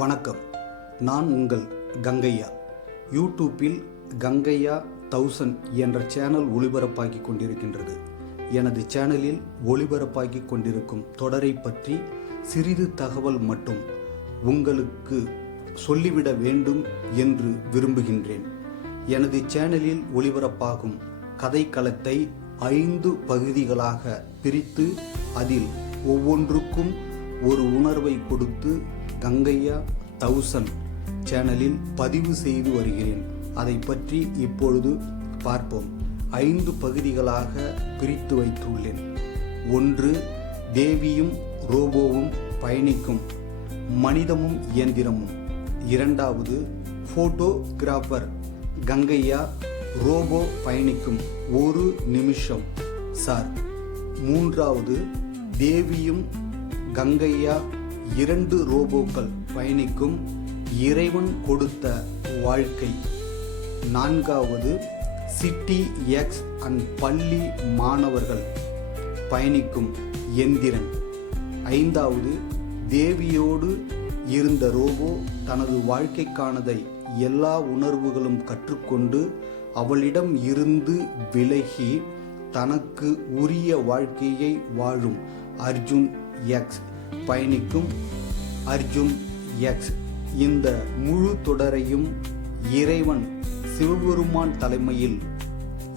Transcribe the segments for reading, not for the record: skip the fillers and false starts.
வணக்கம். நான் உங்கள் கங்கையா. யூடியூப்பில் கங்கையா 1000 என்ற சேனல் ஒளிபரப்பாகி கொண்டிருக்கின்றது. எனது சேனலில் ஒளிபரப்பாகி கொண்டிருக்கும் தொடரை பற்றி சிறிது தகவல் மட்டும் உங்களுக்கு சொல்லிவிட வேண்டும் என்று விரும்புகின்றேன். எனது சேனலில் ஒளிபரப்பாகும் கதைக்களத்தை 5 பகுதிகளாக பிரித்து அதில் ஒவ்வொன்றுக்கும் ஒரு உணர்வை கொடுத்து கங்கையா 1000 சேனலில் பதிவு செய்து வருகிறேன். அதை பற்றி இப்பொழுது பார்ப்போம். 5 பகுதிகளாக பிரித்து வைத்துள்ளேன். 1, தேவியும் ரோபோவும் பயணிக்கும் மனிதமும் இயந்திரமும். 2வது, போட்டோகிராஃபர் கங்கையா ரோபோ பயணிக்கும் 1 நிமிஷம் சார். 3வது, தேவியும் கங்கையா 2 ரோபோக்கள் பயணிக்கும் இறைவன் கொடுத்த வாழ்க்கை. 4வது, சிட்டி எக்ஸ் அண்ட் பள்ளி மாணவர்கள் பயணிக்கும் எந்திரன். 5வது, தேவியோடு இருந்த ரோபோ தனது வாழ்க்கைக்கானதை எல்லா உணர்வுகளும் கற்றுக்கொண்டு அவளிடம் இருந்து விலகி தனக்கு உரிய வாழ்க்கையை வாழும் அர்ஜுன் எக்ஸ் பயணிக்கும் அர்ஜுன் எக்ஸ். இந்த முழு தொடரையும் இறைவன் சிவபெருமான் தலைமையில்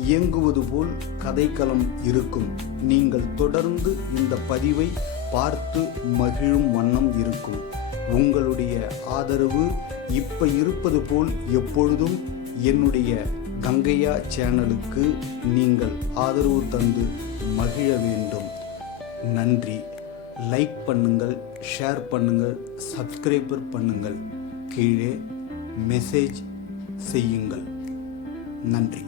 இயங்குவது போல் கதைக்களம் இருக்கும். நீங்கள் தொடர்ந்து இந்த பதிவை பார்த்து மகிழும் வண்ணம் இருக்கும். உங்களுடைய ஆதரவு இப்ப இருப்பது போல் எப்பொழுதும் என்னுடைய கங்கையா சேனலுக்கு நீங்கள் ஆதரவு தந்து மகிழ வேண்டும். நன்றி. லைக் பண்ணுங்கள், ஷேர் பண்ணுங்கள், சப்ஸ்கிரைபர் பண்ணுங்கள், கீழே மெசேஜ் செய்யுங்கள். நன்றி.